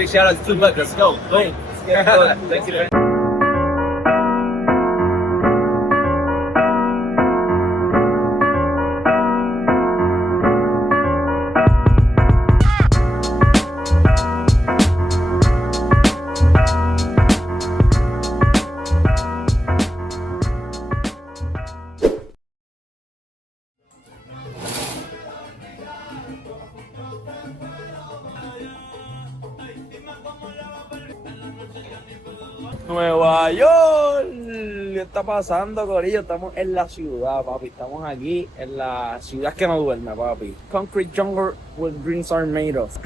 Big shout out to Bud. Let's go. Boom. Thank you. Nueva York, ¿qué está pasando, corillo? Estamos en la ciudad, papi. Estamos aquí en la ciudad que no duerme, papi. Concrete jungle where dreams are made of.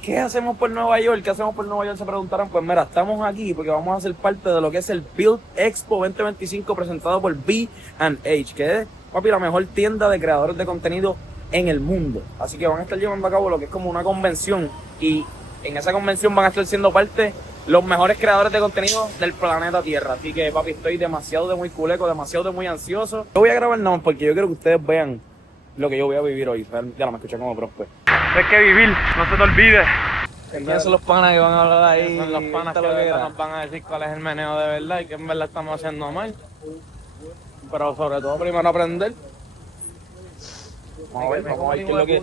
¿Qué hacemos por Nueva York? ¿Qué hacemos por Nueva York? Se preguntaron. Pues mira, estamos aquí porque vamos a ser parte de lo que es el BILD EXPO 2025 presentado por B&H, que es, papi, la mejor tienda de creadores de contenido en el mundo. Así que van a estar llevando a cabo lo que es como una convención, y en esa convención van a estar siendo parte los mejores creadores de contenido del planeta Tierra. Así que, papi, estoy demasiado de muy culeco, demasiado de muy ansioso. Yo voy a grabar nada más porque yo quiero que ustedes vean lo que yo voy a vivir hoy. Ya no me escuché como prospe. Hay que vivir, no se te olvide. ¿Quiénes son los panas que van a hablar ahí? Son los panas que nos van a decir cuál es el meneo de verdad y que en verdad estamos haciendo mal. Pero sobre todo primero aprender. Vamos a ver qué es lo que...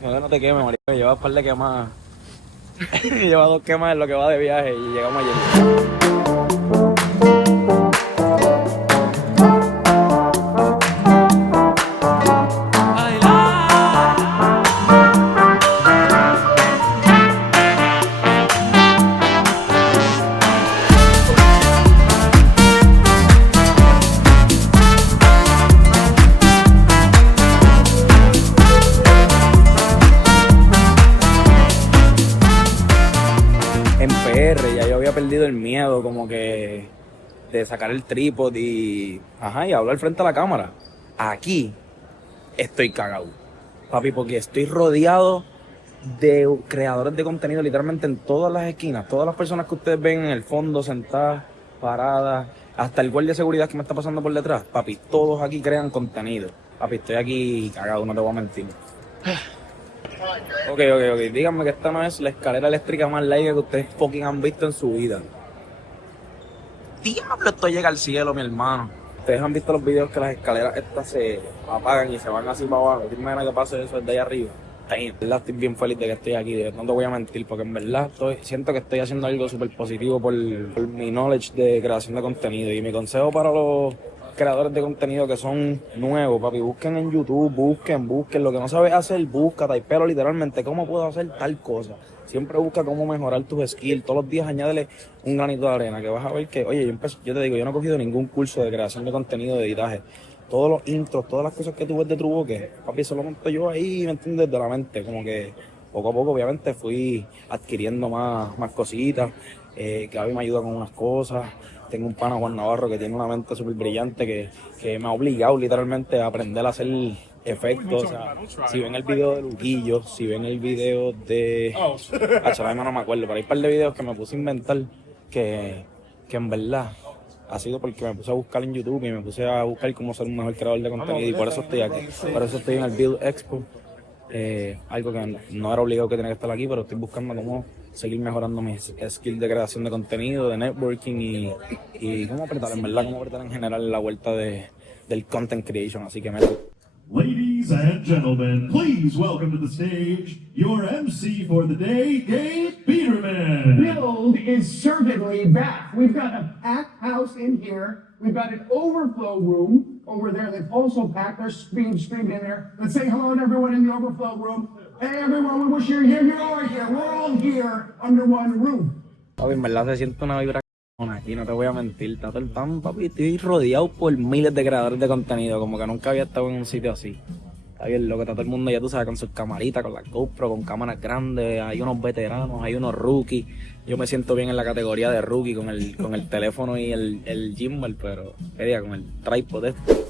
No te quemes, marico, lleva un par de quemadas. Lleva 2 quemas en lo que va de viaje y llegamos ayer. Ya yo había perdido el miedo como que de sacar el trípode y hablar frente a la cámara. Aquí estoy cagado, papi, porque estoy rodeado de creadores de contenido literalmente en todas las esquinas. Todas las personas que ustedes ven en el fondo, sentadas, paradas, hasta el guardia de seguridad que me está pasando por detrás, papi, todos aquí crean contenido. Papi, estoy aquí cagado, no te voy a mentir. Ok. Díganme que esta no es la escalera eléctrica más larga que ustedes fucking han visto en su vida. Diablo, esto llega al cielo, mi hermano. Ustedes han visto los videos que las escaleras estas se apagan y se van así para abajo. ¿Qué manera que pase eso desde ahí arriba? En verdad estoy bien feliz de que estoy aquí, no te voy a mentir, porque en verdad siento que estoy haciendo algo súper positivo por mi knowledge de creación de contenido. Y mi consejo para los creadores de contenido que son nuevos, papi, busquen en YouTube, busquen lo que no sabes hacer, busca, pero literalmente, ¿cómo puedo hacer tal cosa? Siempre busca cómo mejorar tus skills, todos los días añádele un granito de arena, que vas a ver que, oye, yo te digo, yo no he cogido ningún curso de creación de contenido, de editaje. Todos los intros, todas las cosas que tú ves de Truboque, papi, eso lo monto yo ahí, ¿me entiendes? De la mente, como que poco a poco, obviamente, fui adquiriendo más cositas, Gaby me ayuda con unas cosas. Tengo un pana, Juan Navarro, que tiene una mente súper brillante que me ha obligado literalmente a aprender a hacer efectos. O sea, si ven el video de Luquillo, si ven el video de... no me acuerdo, pero hay un par de videos que me puse a inventar que en verdad ha sido porque me puse a buscar en YouTube y me puse a buscar cómo ser un mejor creador de contenido, y por eso estoy aquí. Por eso estoy en el BILD EXPO. Algo que no era obligado que tenía que estar aquí, pero estoy buscando cómo seguir mejorando mis skills de creación de contenido, de networking y cómo apretar, en verdad, cómo apretar en general en la vuelta del content creation. Así que Ladies and gentlemen, please welcome to the stage your MC for the day, Gabe Peterman. BILD is certainly back. We've got a packed house in here. We've got an overflow room over there that's also packed. There's being streamed in there. Let's say hello to everyone in the overflow room. Hey everyone, we wish you're here. You're all here. We're all here under one roof. Papi, en verdad se siente una vibra aquí, no te voy a mentir. Papi, estoy rodeado por miles de creadores de contenido, como que nunca había estado en un sitio así. Está bien loco, está todo el mundo, ya tú sabes, con sus camaritas, con la GoPro, con cámaras grandes. Hay unos veteranos, hay unos rookies. Yo me siento bien en la categoría de rookie con el teléfono y el gimbal, pero con el tripod este.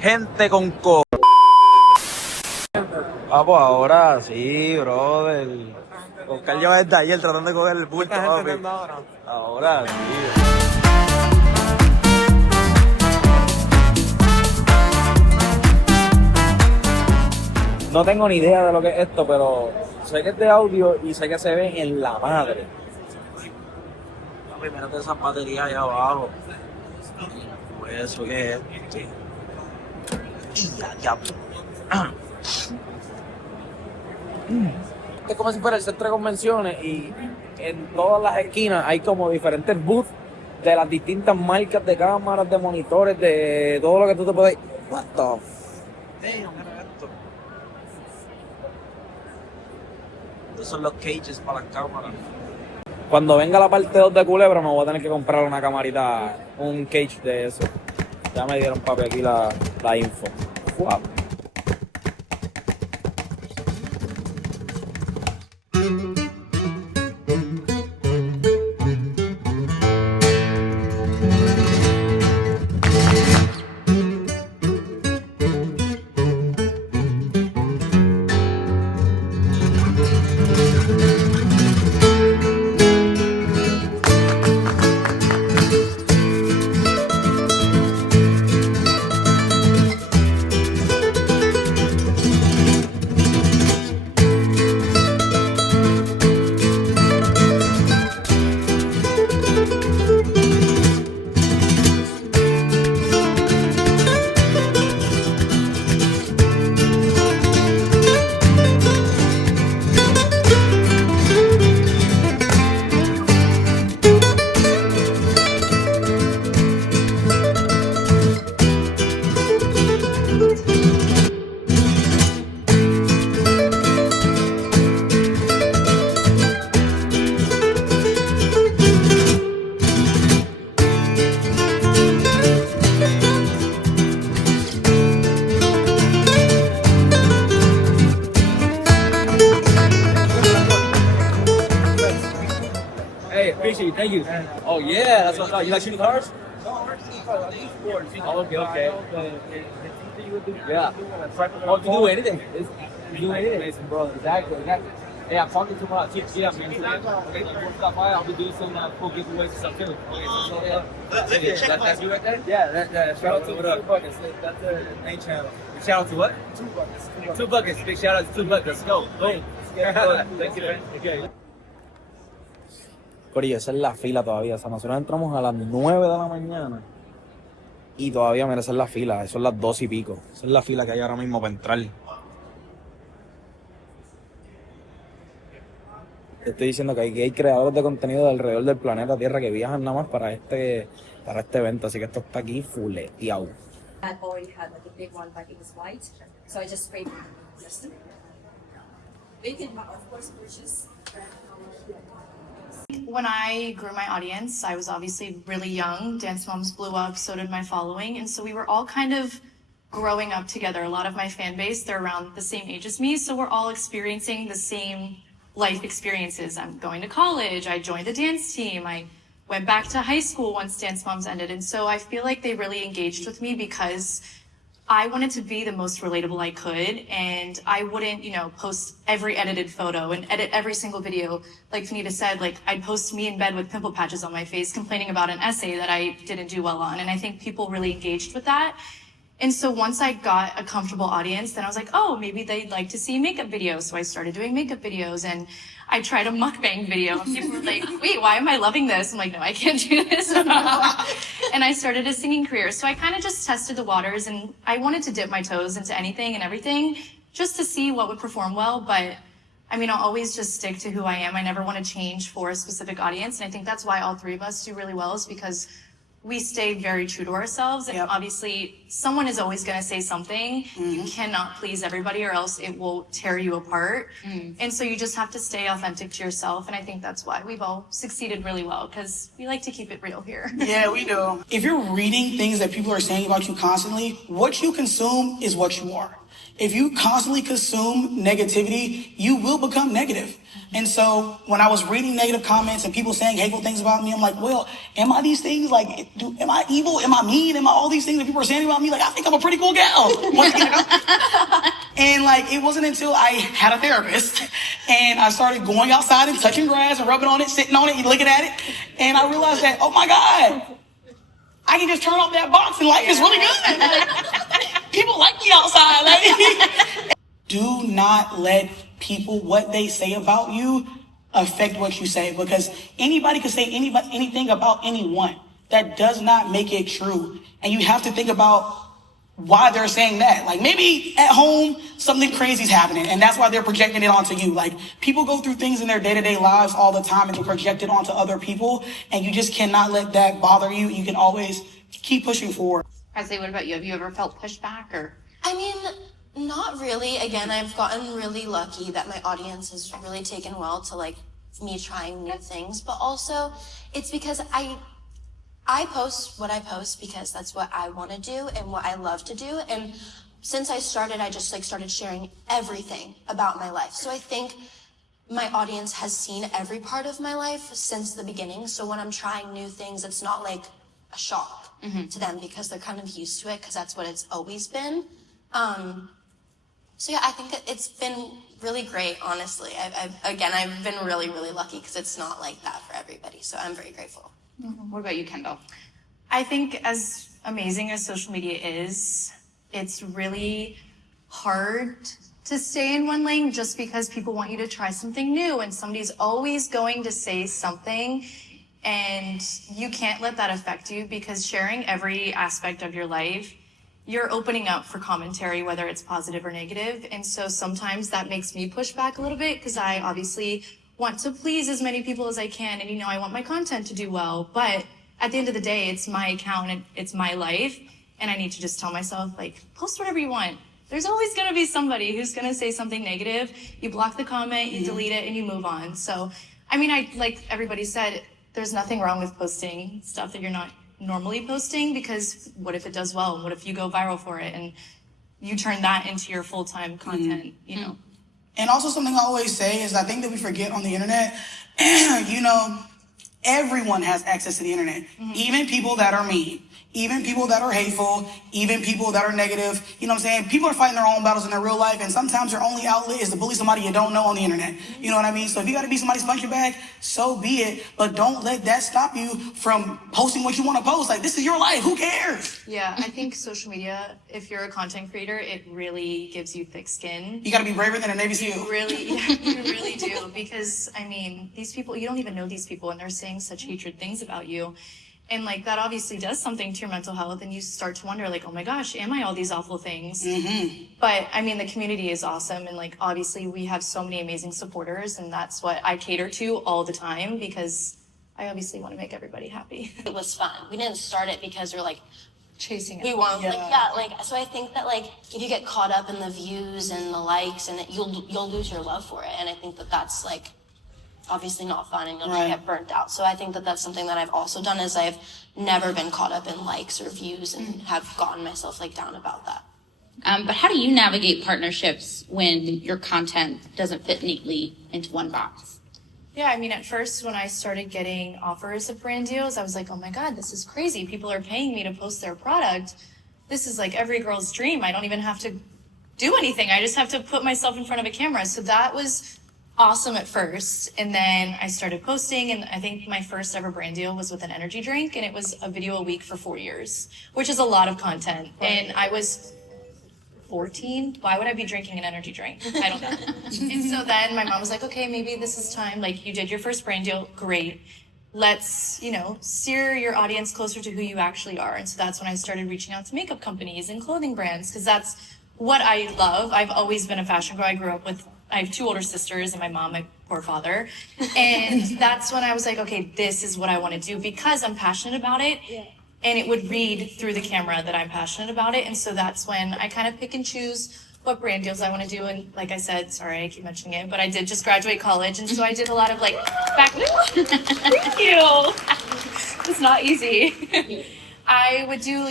Gente con Ah, pues ahora sí, brother. Oscar lleva desde ayer tratando de coger el bulto, ¿Estás papi. entendiendo ahora? Ahora, sí. No tengo ni idea de lo que es esto, pero sé que es de audio y sé que se ve en la madre. Papi, mírate esas baterías allá abajo. Pues eso que es. Sí. Ya. Es como si fuera el centro de convenciones y en todas las esquinas hay como diferentes booths de las distintas marcas de cámaras, de monitores, de todo lo que tú te puedes... What the damn, mira esto. Estos son los cages para las cámaras. Cuando venga la parte 2 de Culebra me voy a tener que comprar una camarita, un cage de eso. Ya me dieron, papi, aquí la info. Wow. Appreciate it. Thank you. Oh yeah, that's what I thought. You like shooting cars? Oh, okay. Yeah. Oh, you do anything. You do anything, bro. Exactly. Hey, I'm talking to my chief. Yeah, I'll be doing some cool giveaways and stuff too. That's you right there? Yeah, shout out to 2 Buckets. That's the main channel. Shout out to what? 2 Buckets. 2 Buckets. Big shout out to 2 Buckets. Let's go. Boom. Thank you, man. Okay. Corillo, esa es la fila todavía. O sea, nosotros entramos a las 9 de la mañana y todavía merecen la fila. Son las 2 y pico. Esa es la fila que hay ahora mismo para entrar. Te estoy diciendo que hay creadores de contenido de alrededor del planeta Tierra que viajan nada más para este evento. Así que esto está aquí fuleteado. I already had like a big one, but it was white, so I just sprayed it. They can, of course, purchase. When I grew my audience, I was obviously really young. Dance Moms blew up, so did my following. And so we were all kind of growing up together. A lot of my fan base, they're around the same age as me. So we're all experiencing the same life experiences. I'm going to college. I joined a dance team. I went back to high school once Dance Moms ended. And so I feel like they really engaged with me because I wanted to be the most relatable I could, and I wouldn't, post every edited photo and edit every single video. Like Fanita said, like I'd post me in bed with pimple patches on my face, complaining about an essay that I didn't do well on. And I think people really engaged with that. And so once I got a comfortable audience, then I was like, oh, maybe they'd like to see makeup videos. So I started doing makeup videos, and I tried a mukbang video. And people were like, wait, why am I loving this? I'm like, no, I can't do this. And I started a singing career. So I kind of just tested the waters, and I wanted to dip my toes into anything and everything just to see what would perform well. But I mean, I'll always just stick to who I am. I never want to change for a specific audience. And I think that's why all 3 of us do really well, is because we stay very true to ourselves. And obviously someone is always going to say something. You cannot please everybody or else it will tear you apart. And so you just have to stay authentic to yourself. And I think that's why we've all succeeded really well, because we like to keep it real here. Yeah, we do. If you're reading things that people are saying about you constantly, what you consume is what you are. If you constantly consume negativity, you will become negative. And so when I was reading negative comments and people saying hateful things about me, I'm like, well, am I these things? Like, am I evil? Am I mean? Am I all these things that people are saying about me? Like, I think I'm a pretty cool gal. And like, it wasn't until I had a therapist and I started going outside and touching grass and rubbing on it, sitting on it, and looking at it. And I realized that, oh my God, I can just turn off that box and life is really good. Like, people like me outside. Like, do not let people, what they say about you, affect what you say, because anybody can say anything about anyone. That does not make it true. And you have to think about why they're saying that. Like, maybe at home something crazy is happening and that's why they're projecting it onto you. Like, people go through things in their day-to-day lives all the time and they project it onto other people, and you just cannot let that bother you. You can always keep pushing forward. Presley, what about you? Have you ever felt pushback or? I mean, not really. Again, I've gotten really lucky that my audience has really taken well to like me trying new things, but also it's because I post what I post because that's what I want to do and what I love to do. And since I started, I just like started sharing everything about my life. So I think my audience has seen every part of my life since the beginning. So when I'm trying new things, it's not like a shock to them because they're kind of used to it because that's what it's always been. So yeah, I think it's been really great, honestly. I've been really, really lucky because it's not like that for everybody. So I'm very grateful. What about you, Kendall? I think as amazing as social media is, it's really hard to stay in one lane just because people want you to try something new and somebody's always going to say something, and you can't let that affect you because sharing every aspect of your life, you're opening up for commentary, whether it's positive or negative. And so sometimes that makes me push back a little bit because I obviously want to please as many people as I can. And, I want my content to do well. But at the end of the day, it's my account and it's my life. And I need to just tell myself, like, post whatever you want. There's always going to be somebody who's going to say something negative. You block the comment, you delete it, and you move on. So, like everybody said, there's nothing wrong with posting stuff that you're not normally posting, because what if it does well? What if you go viral for it and you turn that into your full-time content, And also something I always say is I think that we forget on the internet, everyone has access to the internet, even people that are mean, even people that are hateful, even people that are negative. You know what I'm saying? People are fighting their own battles in their real life, and sometimes your only outlet is to bully somebody you don't know on the internet. You know what I mean? So if you got to be somebody's punching bag, so be it. But don't let that stop you from posting what you want to post. Like, this is your life. Who cares? Yeah, I think social media, if you're a content creator, it really gives you thick skin. You got to be braver than a Navy SEAL. You really do. Because, these people, you don't even know these people, and they're saying such hatred things about you. And like that obviously does something to your mental health, and you start to wonder, like, oh my gosh, am I all these awful things? But the community is awesome, and like obviously we have so many amazing supporters, and that's what I cater to all the time because I obviously want to make everybody happy. It was fun. We didn't start it because we're like chasing it. we want so I think that like if you get caught up in the views and the likes, and you'll lose your love for it, and I think that that's like obviously not fun, and you'll just get burnt out. So I think that that's something that I've also done, is I've never been caught up in likes or views and have gotten myself like down about that. But how do you navigate partnerships when your content doesn't fit neatly into one box? Yeah, at first when I started getting offers of brand deals, I was like, oh my God, this is crazy. People are paying me to post their product. This is like every girl's dream. I don't even have to do anything. I just have to put myself in front of a camera. So that was awesome at first, and then I started posting, and I think my first ever brand deal was with an energy drink, and it was a video a week for 4 years, which is a lot of content. And I was 14. Why would I be drinking an energy drink? I don't know. And so then my mom was like, okay, maybe this is time. Like, you did your first brand deal, great. Let's, steer your audience closer to who you actually are. And so that's when I started reaching out to makeup companies and clothing brands, because that's what I love. I've always been a fashion girl. I have 2 older sisters and my mom, my poor father. And that's when I was like, okay, this is what I want to do because I'm passionate about it. Yeah. And it would read through the camera that I'm passionate about it. And so that's when I kind of pick and choose what brand deals I want to do. And like I said, sorry, I keep mentioning it, but I did just graduate college. And so I did a lot of thank you. It's not easy. I would do,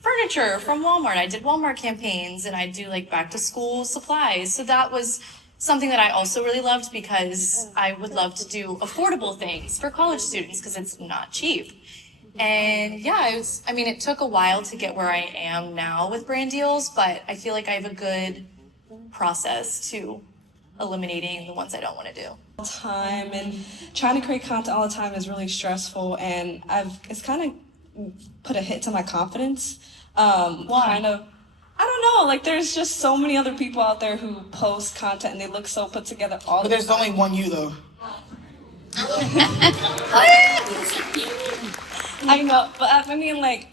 furniture from Walmart. I did Walmart campaigns, and I do like back to school supplies. So that was something that I also really loved, because I would love to do affordable things for college students because it's not cheap. And yeah, it took a while to get where I am now with brand deals, but I feel like I have a good process to eliminating the ones I don't want to do. Time and trying to create content all the time is really stressful, and it's kind of put a hit to my confidence. Why? I don't know, like there's just so many other people out there who post content and they look so put together all the time. But there's only one you though. I know, but I mean, like,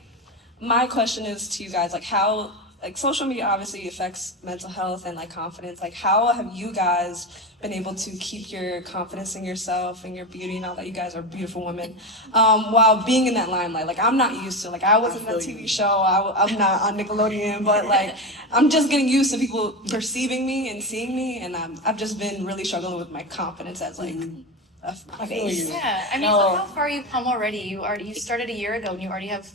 my question is to you guys, like, how, like, social media obviously affects mental health and, like, confidence. Like, how have you guys been able to keep your confidence in yourself and your beauty and all that? You guys are beautiful women, while being in that limelight. Like, I'm not used to, like, I was in that TV show, I'm not on Nickelodeon, but, like, I'm just getting used to people perceiving me and seeing me, and I've just been really struggling with my confidence as, like, a face. Yeah, look how far you've come already. You started a year ago, and you already have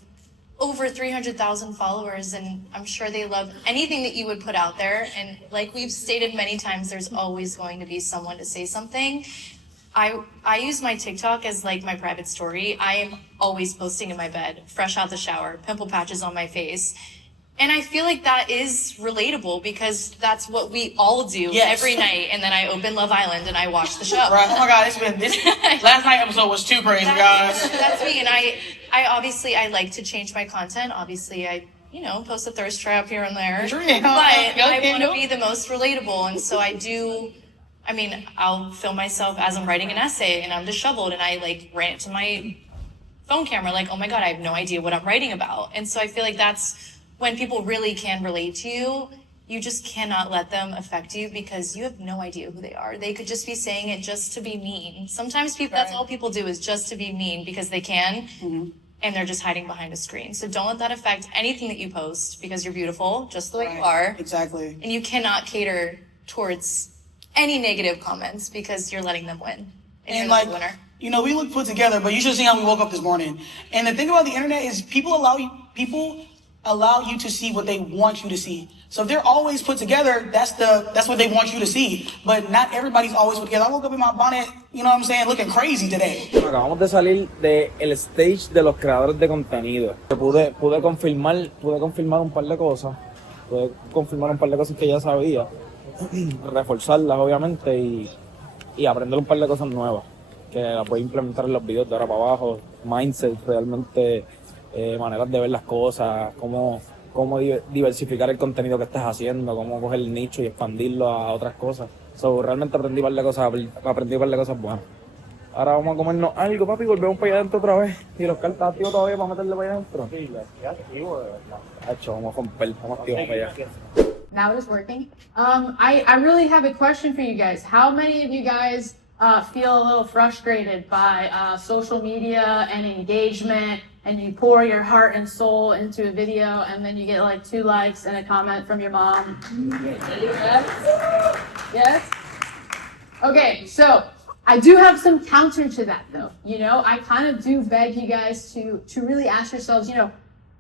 over 300,000 followers, and I'm sure they love anything that you would put out there. And like we've stated many times, there's always going to be someone to say something. I use my TikTok as like my private story. I am always posting in my bed, fresh out the shower, pimple patches on my face. And I feel like that is relatable, because that's what we all do every night. And then I open Love Island and I watch the show. Right. Oh my God, this last night episode was too crazy, guys. That's me. And I obviously, I like to change my content. Obviously, I post a thirst trap here and there. But I want to be the most relatable. And so I'll film myself as I'm writing an essay and I'm disheveled and I like rant to my phone camera like, oh my God, I have no idea what I'm writing about. And so I feel like that's when people really can relate to you. You just cannot let them affect you, because you have no idea who they are. They could just be saying it just to be mean. Sometimes that's all people do, is just to be mean because they can, and they're just hiding behind a screen. So don't let that affect anything that you post, because you're beautiful just the way you are. Exactly. And you cannot cater towards any negative comments, because you're letting them win. And you're like, the winner. We look put together, but you should see how we woke up this morning. And the thing about the internet is people allow you to see what they want you to see. So if they're always put together, that's what they want you to see. But not everybody's always put together. I woke up in my bonnet, looking crazy today. Acabamos de salir del stage de los creadores de contenido. Pude confirmar un par de cosas. Pude confirmar un par de cosas que ya sabía. Reforzarlas, obviamente, y aprender un par de cosas nuevas que las voy a implementar en los videos de ahora para abajo. Mindset, realmente, maneras de ver las cosas, cómo diversificar el contenido que estás haciendo, cómo coger el nicho y expandirlo a otras cosas. Realmente aprendí un par de cosas buenas. Ahora vamos a comernos algo, papi, y volvemos para allá adentro otra vez. Y los cartas activos todavía para meterle para allá adentro. Sí, activo, de verdad. Hacho, vamos a romper, vamos a activar para allá. Now it is working. I really have a question for you guys. How many of you guys feel a little frustrated by social media and engagement, and you pour your heart and soul into a video and then you get like 2 likes and a comment from your mom? Yes? Yes? Okay, so I do have some counter to that though. I kind of do beg you guys to really ask yourselves,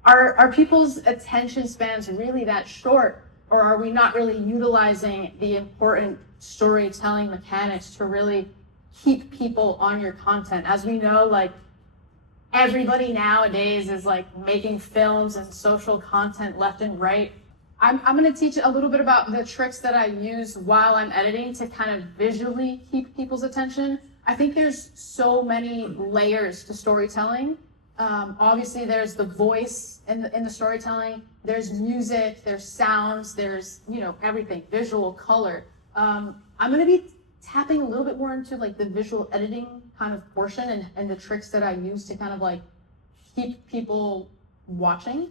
are people's attention spans really that short? Or are we not really utilizing the important storytelling mechanics to really keep people on your content? As we know, like, everybody nowadays is like making films and social content left and right. I'm going to teach a little bit about the tricks that I use while I'm editing to kind of visually keep people's attention. I think there's so many layers to storytelling. Obviously, there's the voice in the storytelling. There's music, there's sounds, there's, everything, visual, color. I'm going to be tapping a little bit more into like the visual editing kind of portion and the tricks that I use to kind of like keep people watching.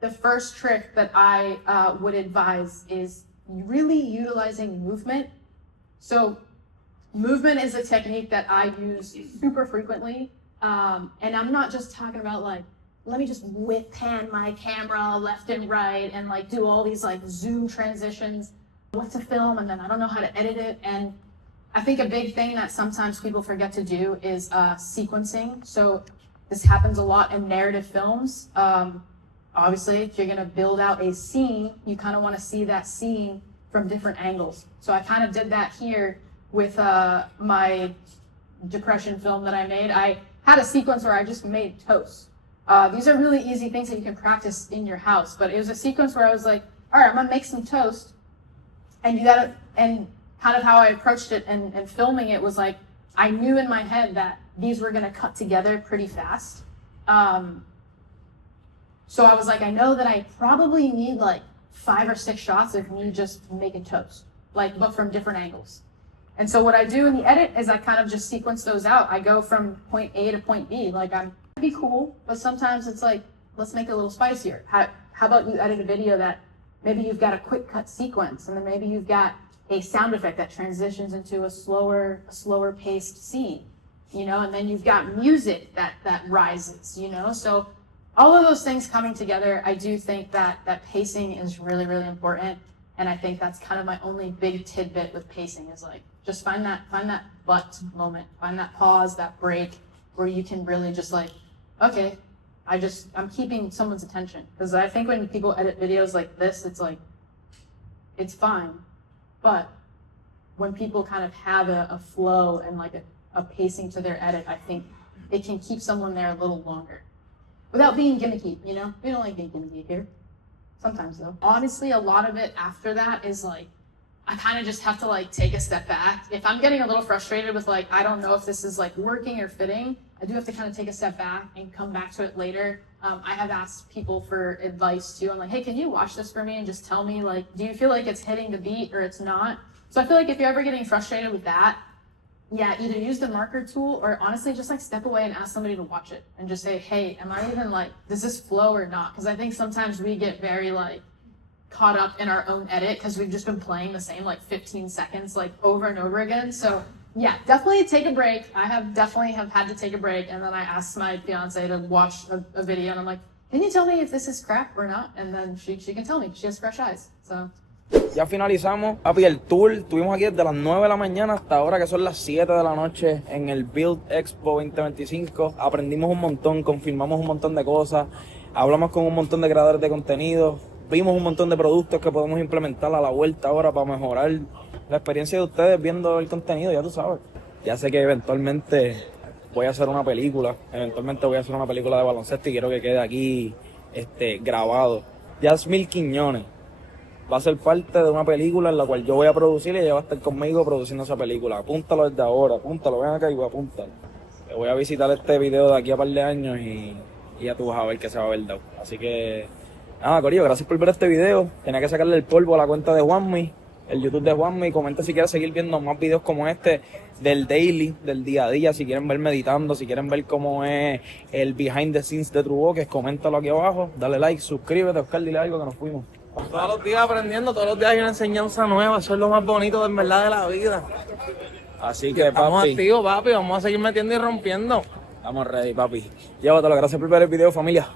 The first trick that I would advise is really utilizing movement. So movement is a technique that I use super frequently. And I'm not just talking about like, let me just whip pan my camera left and right and like do all these like zoom transitions. What to film, and then I don't know how to edit it. And I think a big thing that sometimes people forget to do is sequencing. So this happens a lot in narrative films. obviously, if you're gonna build out a scene, you kind of want to see that scene from different angles. So I kind of did that here with my depression film that I made. I had a sequence where I just made toast. These are really easy things that you can practice in your house, but it was a sequence where I was like, all right, I'm gonna make some toast, and kind of how I approached it and filming it was like, I knew in my head that these were gonna cut together pretty fast. So I was like, I know that I probably need like 5 or 6 shots of me just making toast, like, but from different angles. And so what I do in the edit is I kind of just sequence those out. I go from point A to point B. Like, I'm be cool, but sometimes it's like, let's make it a little spicier. How about you edit a video that maybe you've got a quick cut sequence, and then maybe you've got a sound effect that transitions into a slower paced scene, you know, and then you've got music that rises, you know. So all of those things coming together, I do think that pacing is really, really important. And I think that's kind of my only big tidbit with pacing is like, just find that but moment, find that pause, that break, where you can really just like, okay, I'm keeping someone's attention. Because I think when people edit videos like this, it's like, it's fine. But when people kind of have a flow and like a pacing to their edit, I think it can keep someone there a little longer. Without being gimmicky, you know? We don't like being gimmicky here. Sometimes though. Honestly, a lot of it after that is like, I kind of just have to like take a step back. If I'm getting a little frustrated with like, I don't know if this is like working or fitting, I do have to kind of take a step back and come back to it later. I have asked people for advice too. I'm like, hey, can you watch this for me and just tell me like, do you feel like it's hitting the beat or it's not? So I feel like if you're ever getting frustrated with that, yeah, either use the marker tool or honestly just like step away and ask somebody to watch it and just say, hey, am I even like, does this flow or not? Because I think sometimes we get very like caught up in our own edit because we've just been playing the same like 15 seconds like over and over again. So yeah, definitely take a break. I have definitely had to take a break, and then I asked my fiance to watch a video, and I'm like, can you tell me if this is crap or not? And then she can tell me. She has fresh eyes. So. Ya finalizamos, papi, el tour. Estuvimos aquí desde las 9 de la mañana hasta ahora que son las 7 de la noche en el BILD EXPO 2025. Aprendimos un montón, confirmamos un montón de cosas, hablamos con un montón de creadores de contenido, vimos un montón de productos que podemos implementar a la vuelta ahora para mejorar la experiencia de ustedes viendo el contenido, ya tú sabes. Ya sé que eventualmente voy a hacer una película, de baloncesto y quiero que quede aquí grabado. Yasmil Quiñones va a ser parte de una película en la cual yo voy a producir y ella va a estar conmigo produciendo esa película. Apúntalo desde ahora, apúntalo, ven acá y voy a apuntar. Voy a visitar este video de aquí a un par de años y ya tú vas a ver que se va a ver dado. Así que, nada, corillo, gracias por ver este video. Tenía que sacarle el polvo a la cuenta de Juanmi, el YouTube de Juanmi. Comenta si quieres seguir viendo más videos como este del daily, del día a día. Si quieren ver meditando, si quieren ver cómo es el behind the scenes de Truboques, coméntalo aquí abajo. Dale like, suscríbete, Oscar, dile algo que nos fuimos. Todos los días aprendiendo, todos los días hay una enseñanza nueva. Eso es lo más bonito en verdad de la vida. Así que, estamos papi, activos, papi. Vamos a seguir metiendo y rompiendo. estamos ready, papi. Llévatelo. Gracias por ver el video, familia.